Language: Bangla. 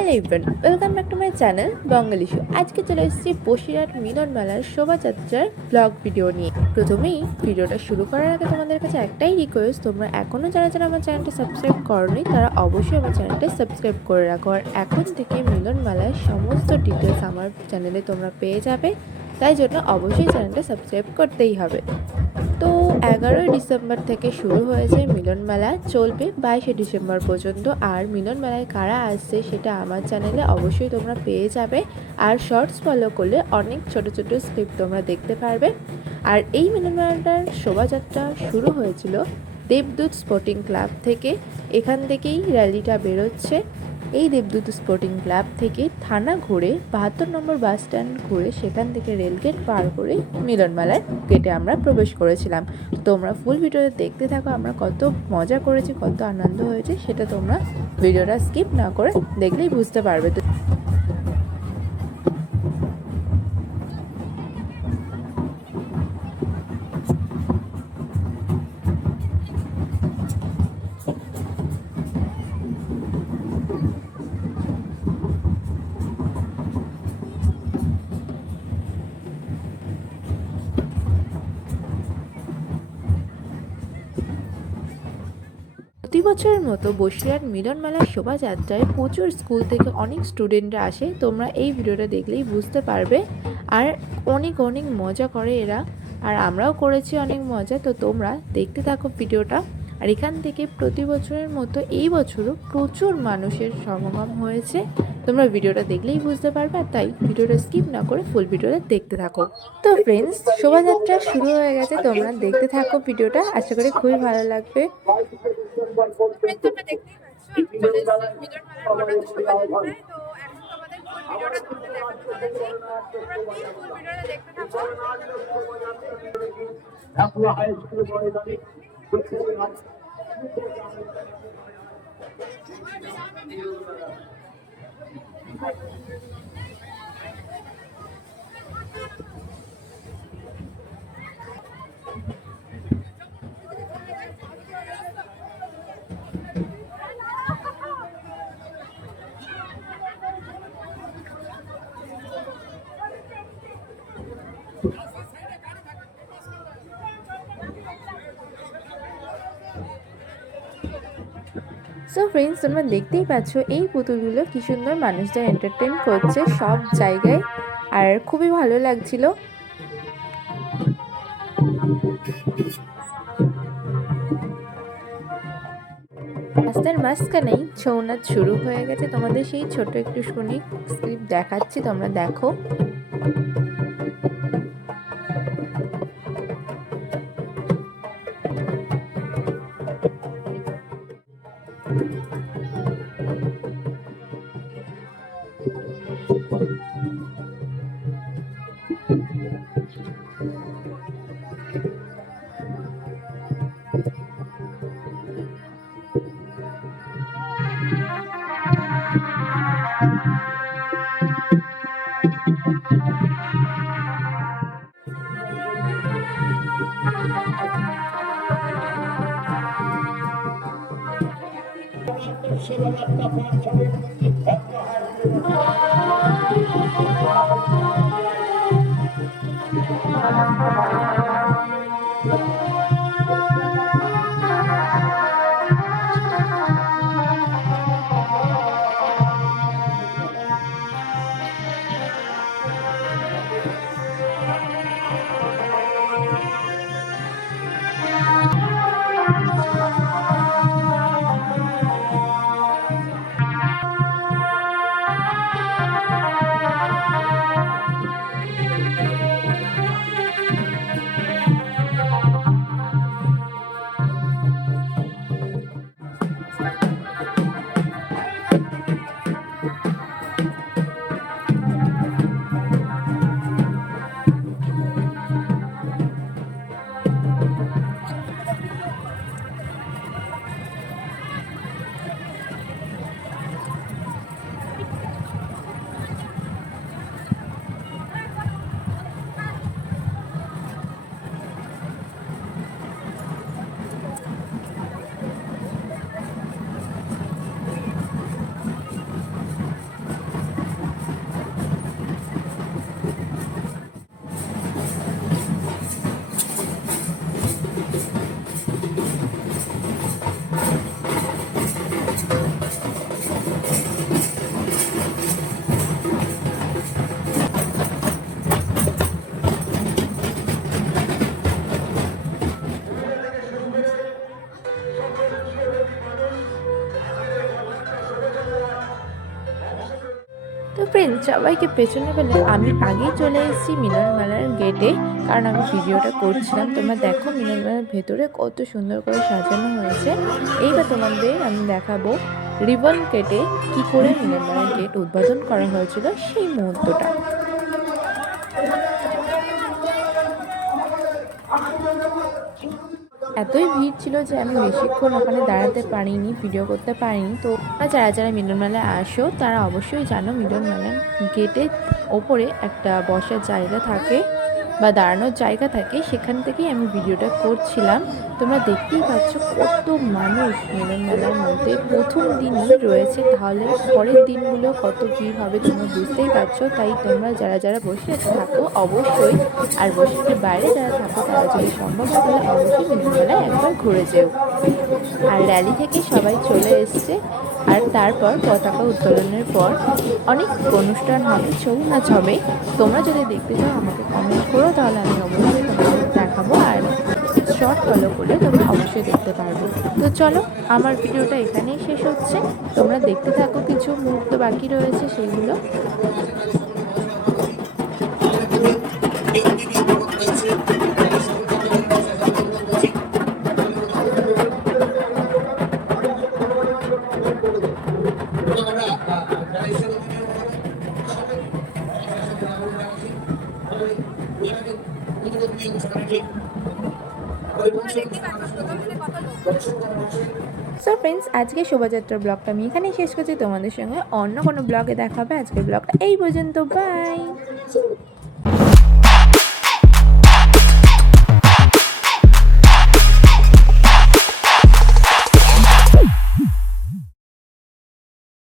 Hello everyone, welcome back to my channel Bangali show. আজকে চলে এসেছি বসিরহাট মিলন মেলার শোভাযাত্রার ব্লগ ভিডিও নিয়ে। প্রথমেই ভিডিওটা শুরু করার আগে তোমাদের কাছে একটাই রিকোয়েস্ট, তোমরা এখনও যারা যারা আমার চ্যানেলটা সাবস্ক্রাইব করোনি তারা অবশ্যই আমার চ্যানেলটা সাবস্ক্রাইব করে রাখো। আর এখন থেকে মিলন মেলার সমস্ত ডিটেলস আমার চ্যানেলে তোমরা পেয়ে যাবে, তাই জন্য অবশ্যই চ্যানেলটা সাবস্ক্রাইব করতেই হবে। তো 11ই ডিসেম্বর থেকে শুরু হয়েছে মিলন মেলা, চলবে 22শে ডিসেম্বর পর্যন্ত। আর মিলন মেলায় কারা আসছে সেটা আমার চ্যানেলে অবশ্যই তোমরা পেয়ে যাবে। আর শর্টস ফলো করলে অনেক ছোট ছোট স্ক্লিপ তোমরা দেখতে পারবে। আর এই মিলন মেলাটার শোভাযাত্রা শুরু হয়েছিল দেবদূত স্পোর্টিং ক্লাব থেকে। এখান থেকেই র্যালিটা বেরোচ্ছে। এই দেবদূত স্পোর্টিং ক্লাব থেকে থানা ঘুরে 72 নম্বর বাস স্ট্যান্ড ঘুরে সেখান থেকে রেলগেট পার করে মিলন মেলার গেটে আমরা প্রবেশ করেছিলাম। তোমরা ফুল ভিডিওতে দেখতে থাকো, আমরা কত মজা করেছি, কত আনন্দ হয়েছে সেটা তোমরা ভিডিওটা স্কিপ না করে দেখলেই বুঝতে পারবে। প্রতি বছরের মতো বসিরহাট মিলন মেলার শোভাযাত্রায় প্রচুর স্কুল থেকে অনেক স্টুডেন্টরা আসে, তোমরা এই ভিডিওটা দেখলেই বুঝতে পারবে। আর অনেক অনেক মজা করে এরা, আর আমরাও করেছি অনেক মজা। তো তোমরা দেখতে থাকো ভিডিওটা। আর এখান থেকে প্রতি বছরের মতো এই বছরও প্রচুর মানুষের সমাগম হয়েছে, তোমরা ভিডিওটা দেখলেই বুঝতে পারবে। আর তাই ভিডিওটা স্কিপ না করে ফুল ভিডিওটা দেখতে থাকো। তো ফ্রেন্ডস, শোভাযাত্রা শুরু হয়ে গেছে, তোমরা দেখতে থাকো ভিডিওটা, আশা করি খুবই ভালো লাগবে। সো ফ্রেন্ডস, তোমরা দেখতেই পাচ্ছ এই পুতুলগুলো কি সুন্দর মানুষদের এন্টারটেন করছে সব জায়গায়, আর খুবই ভালো লাগছিল। রাস্তার মাঝখানেই ছৌ নাচ শুরু হয়ে গেছে, তোমাদের সেই ছোট একটু শুনি স্ক্রিপ্ট দেখাচ্ছি, তোমরা দেখো। ফ্রেন্ড, সবাইকে পেছনে ফেলে আমি আগেই চলে এসেছি মিলন মেলার গেটে, কারণ আমি ভিডিওটা করছিলাম। তোমরা দেখো মিলন মেলার ভেতরে কত সুন্দর করে সাজানো হয়েছে। এইবার তোমাদের আমি দেখাবো রিবন কেটে কি করে মিলন মেলার গেট উদ্বোধন করা হয়েছিল সেই মুহূর্তটা। এতই ভিড় ছিল যে আমি বেশিক্ষণ ওখানে দাঁড়াতে পারিনি, ভিডিও করতে পারিনি। তো যারা যারা মিলন মেলায় আসো তারা অবশ্যই জানো মিলন মেলার গেটের ওপরে একটা বসার জায়গা থাকে বা দাঁড়ানোর জায়গা থাকে, সেখান থেকেই আমি ভিডিওটা করছিলাম। তোমরা দেখতেই পাচ্ছ কত মানুষ মিলন মেলার মধ্যে প্রথম দিনই রয়েছে, তাহলে পরের দিনগুলো কত ভিড় হবে তোমরা বুঝতেই পারছো। তাই তোমরা যারা যারা বসে থাকো অবশ্যই, আর বসে বাইরে যারা থাকো তারা যদি সম্ভব হয় তাহলে অবশ্যই মিলন মেলায় একবার ঘুরে যেও। আর র্যালি থেকে সবাই চলে এসছে, আর তারপর পতাকা উত্তোলনের পর অনেক অনুষ্ঠান হবে, ছৌ নাচ হবে। তোমরা যদি দেখতে চাও আমাকে কমেন্ট করো, তাহলে আমি অবশ্যই তোমাদের দেখাবো, আর শর্ট ফলো করলে তোমরা অবশ্যই দেখতে পারবে। তো চলো, আমার ভিডিওটা এখানেই শেষ হচ্ছে। তোমরা দেখতে থাকো, কিছু মুহূর্ত বাকি রয়েছে সেইগুলো। সো ফ্রেন্ডস, আজকে শোভাযাত্রার ব্লগটা আমি এখানেই শেষ করছি। তোমাদের সঙ্গে অন্য কোনো ব্লগে দেখা হবে। আজকের ব্লগটা এই পর্যন্ত, বাই।